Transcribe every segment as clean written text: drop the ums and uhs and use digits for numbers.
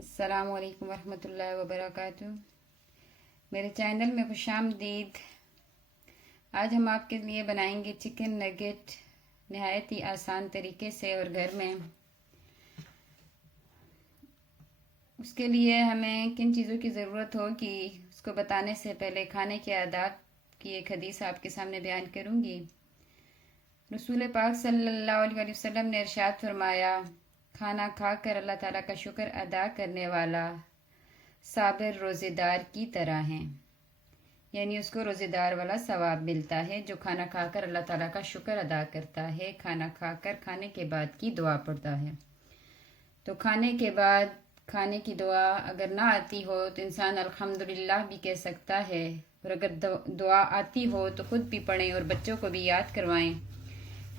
अस्सलामु अलैकुम वरहमतुल्लाहि वबरकातुहू। मेरे चैनल में खुशामदीद। आज हम आपके लिए बनाएंगे चिकन नगेट नहायत ही आसान तरीके से और घर में। उसके लिए हमें किन चीज़ों की ज़रूरत होगी उसको बताने से पहले खाने के आदाब की एक हदीस आपके सामने बयान करूँगी। रसूल पाक सल्लल्लाहु अलैहि वसल्लम ने इरशाद फरमाया, खाना खाकर अल्लाह ताला का शुक्र अदा करने वाला साबिर रोज़ेदार की तरह है, यानी उसको रोज़ेदार वाला सवाब मिलता है जो खाना खाकर अल्लाह ताला का शुक्र अदा करता है। खाना खाकर खाने के बाद की दुआ पढ़ता है। तो खाने के बाद खाने की दुआ अगर ना आती हो तो इंसान अल्हम्दुलिल्लाह भी कह सकता है, और अगर दुआ आती हो तो खुद भी पढ़ें और बच्चों को भी याद करवाएं।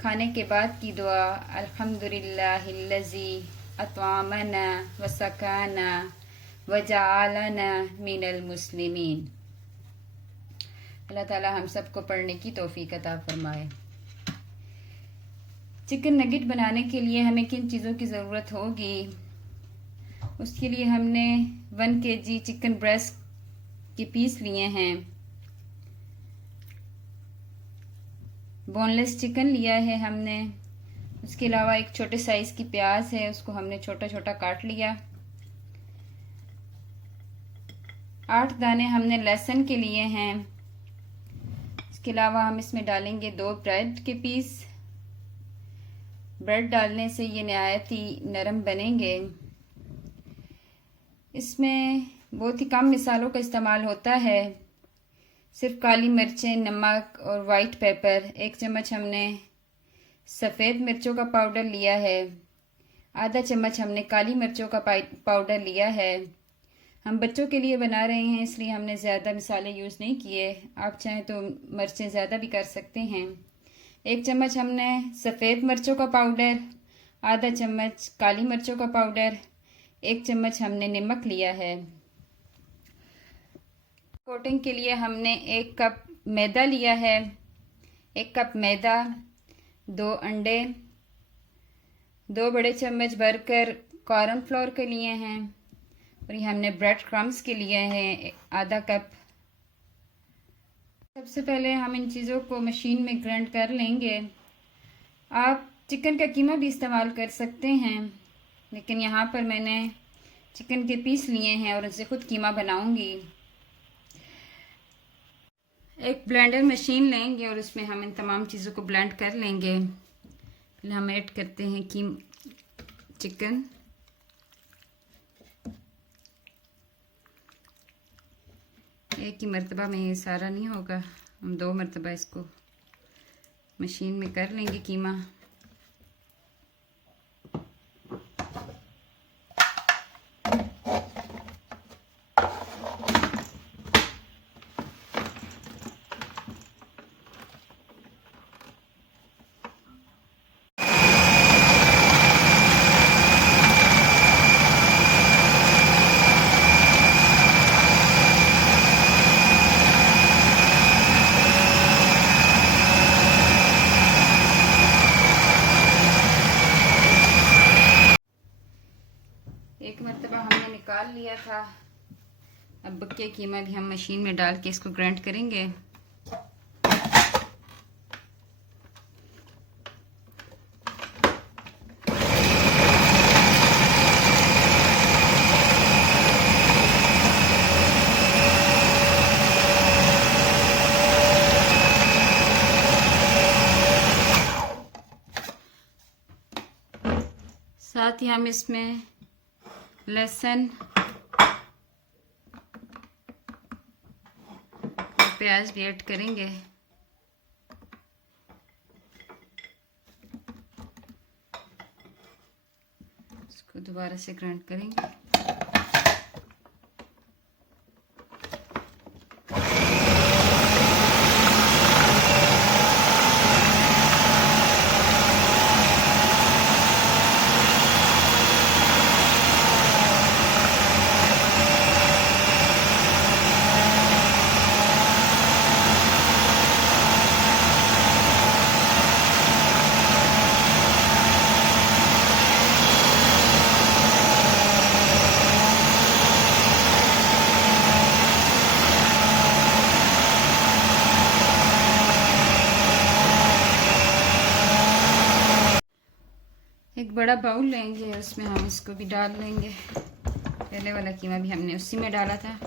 खाने के बाद की दुआ अल्हम्दुलिल्लाहिल्लज़ी अत्वामना व सकाना व जअलना मिनल मुस्लिमीन। अल्लाह ताला हम सबको पढ़ने की तौफीक अता फरमाए। चिकन नगेट बनाने के लिए हमें किन चीज़ों की ज़रूरत होगी? उसके लिए हमने 1 kg चिकन ब्रेस्ट के पीस लिए हैं। बोनलेस चिकन लिया है हमने। उसके अलावा एक छोटे साइज़ की प्याज है, उसको हमने छोटा छोटा काट लिया। 8 दाने हमने लहसुन के लिए हैं। इसके अलावा हम इसमें डालेंगे 2 ब्रेड के पीस। ब्रेड डालने से ये नहायत ही नरम बनेंगे। इसमें बहुत ही कम मिसालों का इस्तेमाल होता है, सिर्फ काली मिर्चें, नमक और वाइट पेपर। 1 चम्मच हमने सफ़ेद मिर्चों का पाउडर लिया है। आधा चम्मच हमने काली मिर्चों का पाउडर लिया है। हम बच्चों के लिए बना रहे हैं इसलिए हमने ज़्यादा मिसाले यूज़ नहीं किए। आप चाहें तो मिर्चें ज़्यादा भी कर सकते हैं। 1 चम्मच हमने सफ़ेद मिर्चों का पाउडर, आधा चम्मच काली मिर्चों का पाउडर, 1 चम्मच हमने नमक लिया है। कोटिंग के लिए हमने 1 कप मैदा लिया है। 1 कप मैदा, 2 अंडे, 2 बड़े चम्मच भरकर कॉर्नफ्लोर के लिए हैं, और ये हमने ब्रेड क्रम्स के लिए हैं आधा कप। सबसे पहले हम इन चीज़ों को मशीन में ग्राइंड कर लेंगे। आप चिकन का कीमा भी इस्तेमाल कर सकते हैं, लेकिन यहाँ पर मैंने चिकन के पीस लिए हैं और उनसे खुद कीमा बनाऊंगी। एक ब्लेंडर मशीन लेंगे और उसमें हम इन तमाम चीज़ों को ब्लेंड कर लेंगे। पहले हम ऐड करते हैं चिकन। एक ही मर्तबा में ये सारा नहीं होगा, हम 2 मरतबा इसको मशीन में कर लेंगे कीमा। एक मरतबा हमने निकाल लिया था। अब बक्के कीमा भी हम मशीन में डाल के इसको ग्राइंड करेंगे। साथ ही हम इसमें लहसुन, प्याज भी ऐड करेंगे। इसको दोबारा से ग्राइंड करेंगे। एक बड़ा बाउल लेंगे, उसमें हम इसको भी डाल लेंगे। पहले वाला कीमा भी हमने उसी में डाला था।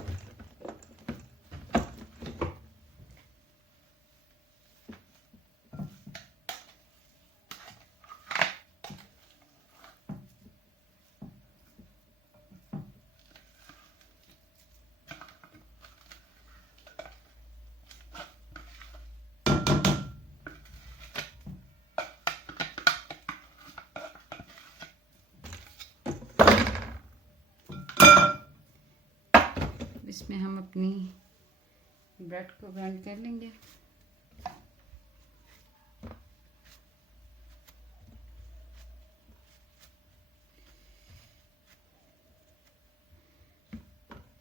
इसमें हम अपनी ब्रेड को ग्राइंड कर लेंगे।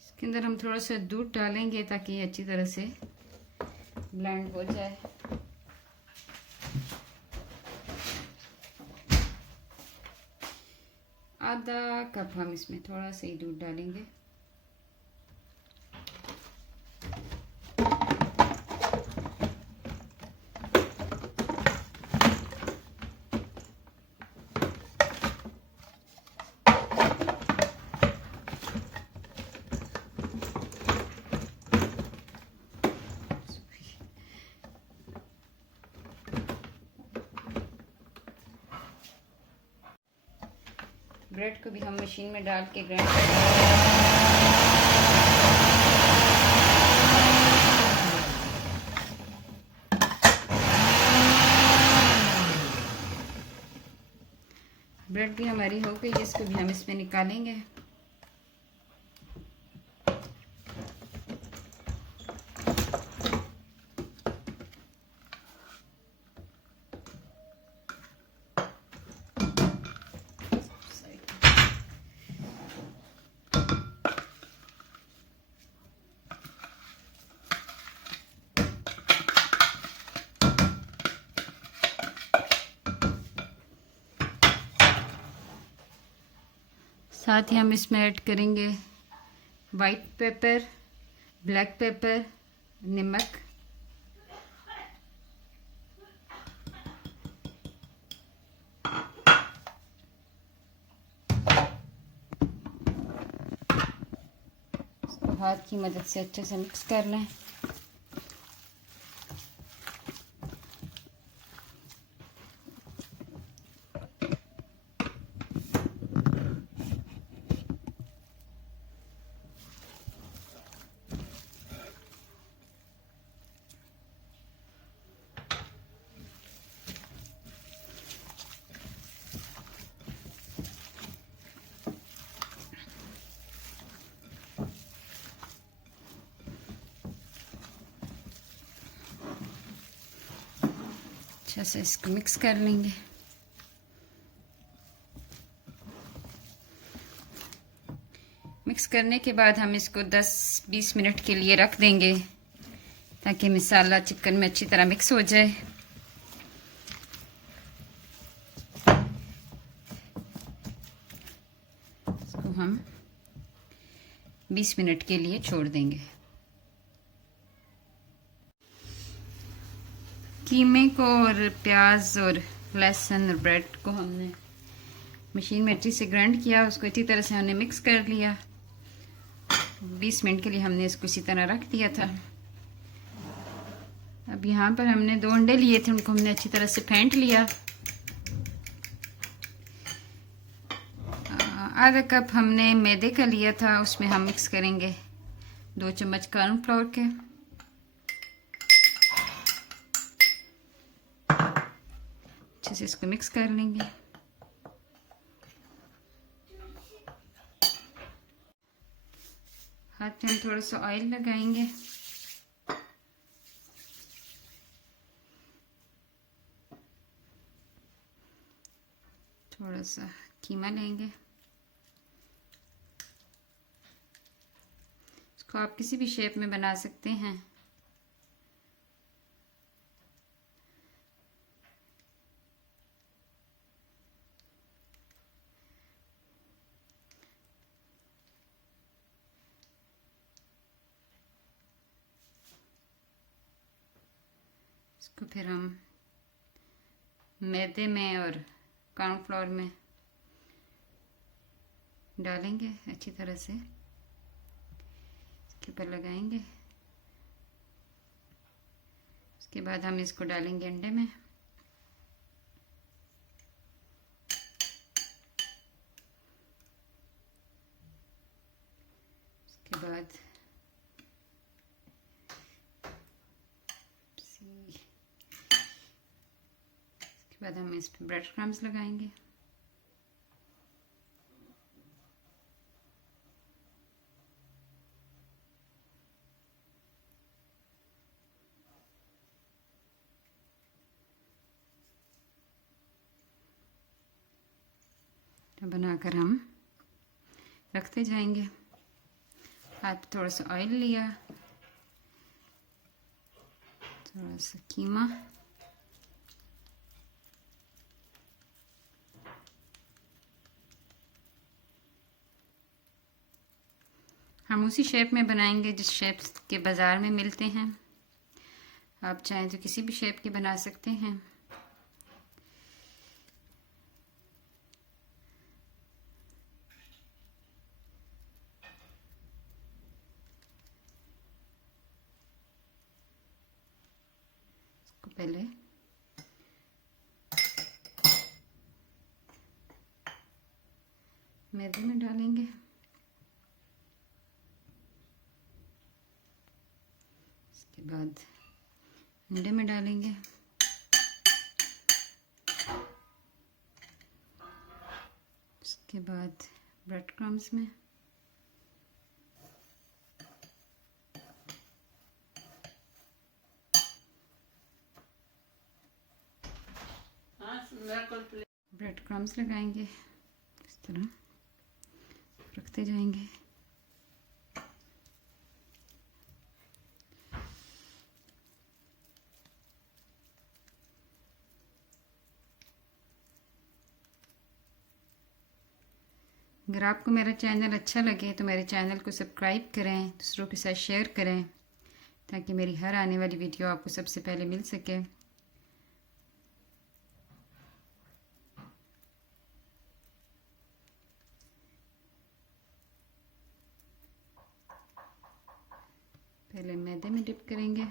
इसके अंदर हम थोड़ा सा दूध डालेंगे ताकि ये अच्छी तरह से ब्लेंड हो जाए। आधा कप हम इसमें थोड़ा सा ही दूध डालेंगे। ब्रेड को भी हम मशीन में डाल के ग्राइंड ब्रेड भी हमारी हो गई, इसको भी हम इसमें निकालेंगे। साथ ही हम इसमें ऐड करेंगे वाइट पेपर, ब्लैक पेपर, नमक, इसको हाथ की मदद से अच्छे से मिक्स कर लें। अच्छा से इसको मिक्स कर लेंगे। मिक्स करने के बाद हम इसको 10-20 मिनट के लिए रख देंगे ताकि मसाला चिकन में अच्छी तरह मिक्स हो जाए। इसको हम 20 मिनट के लिए छोड़ देंगे। कीमे को और प्याज और लहसुन और ब्रेड को हमने मशीन में अच्छी से ग्राइंड किया, उसको अच्छी तरह से हमने मिक्स कर लिया। 20 मिनट के लिए हमने इसको इसी तरह रख दिया था। अब यहाँ पर हमने 2 अंडे लिए थे, उनको हमने अच्छी तरह से फेंट लिया। आधा कप हमने मैदे का लिया था, उसमें हम मिक्स करेंगे 2 चम्मच कॉर्नफ्लोर के। अच्छे से इसको मिक्स कर लेंगे। हाथ पे हम थोड़ा सा ऑयल लगाएंगे। थोड़ा सा कीमा लेंगे। इसको आप किसी भी शेप में बना सकते हैं। इसको फिर हम मैदे में और कॉर्नफ्लोर में डालेंगे अच्छी तरह से, इसके ऊपर लगाएंगे। उसके बाद हम इसको डालेंगे अंडे में। उसके बाद हम इस पर ब्रेड क्रम्स लगाएंगे। तो बनाकर हम रखते जाएंगे। हाथ पे थोड़ा सा ऑयल लिया, थोड़ा सा कीमा, हम उसी शेप में बनाएंगे जिस शेप के बाज़ार में मिलते हैं। आप चाहें तो किसी भी शेप के बना सकते हैं। इसको पहले मैदे में डालेंगे, इसके बाद अंडे में डालेंगे, उसके बाद ब्रेड क्रम्स में, ब्रेड क्रम्स लगाएंगे। इस तरह रखते जाएंगे। अगर आपको मेरा चैनल अच्छा लगे तो मेरे चैनल को सब्सक्राइब करें, दूसरों के साथ शेयर करें, ताकि मेरी हर आने वाली वीडियो आपको सबसे पहले मिल सके। पहले मैदे में डिप करेंगे,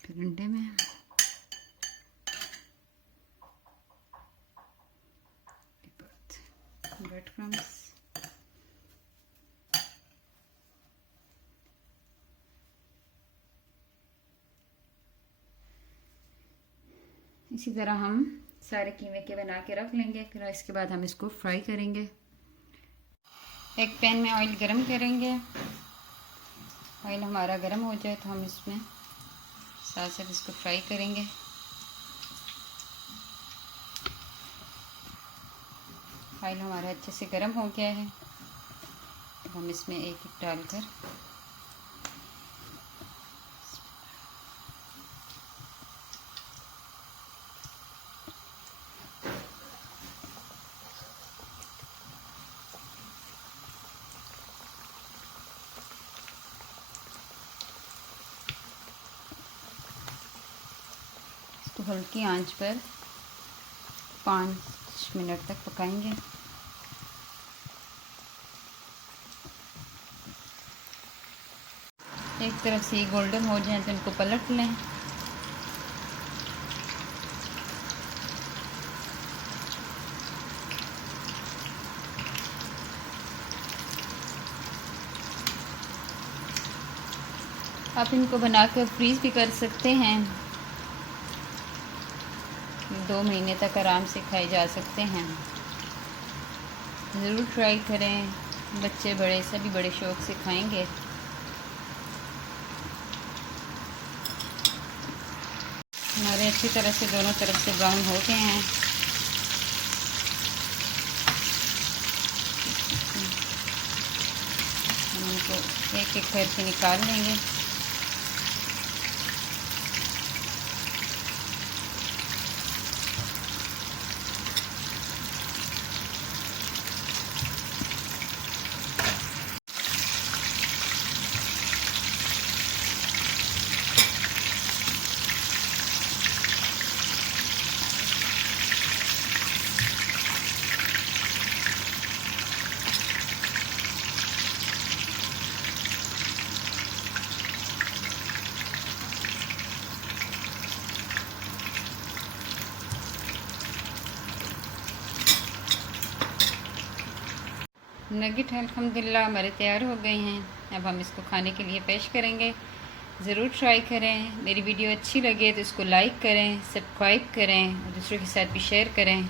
फिर अंडे में, ब्रेड क्रम्स, इसी तरह हम सारे कीमे के बना के रख लेंगे। फिर इसके बाद हम इसको फ्राई करेंगे। एक पैन में ऑयल गरम करेंगे। ऑयल हमारा गरम हो जाए तो हम इसमें साथ साथ इसको फ्राई करेंगे। ऑयल हमारा अच्छे से गरम हो गया है, तो हम इसमें एक एक डालकर इसको हल्की आंच पर 5 मिनट तक पकाएंगे। एक तरफ से गोल्डन हो जाए तो इनको पलट लें। आप इनको बनाकर फ्रीज भी कर सकते हैं, 2 महीने तक आराम से खाए जा सकते हैं। ज़रूर ट्राई करें, बच्चे बड़े सभी बड़े शौक़ से खाएंगे। हमारे अच्छी तरह से दोनों तरफ से ब्राउन हो गए हैं। हम इनको एक एक करके निकाल लेंगे। नगेट अल्हम्दुलिल्लाह हमारे तैयार हो गए हैं। अब हम इसको खाने के लिए पेश करेंगे। ज़रूर ट्राई करें। मेरी वीडियो अच्छी लगे तो इसको लाइक करें, सब्सक्राइब करें और दूसरों के साथ भी शेयर करें।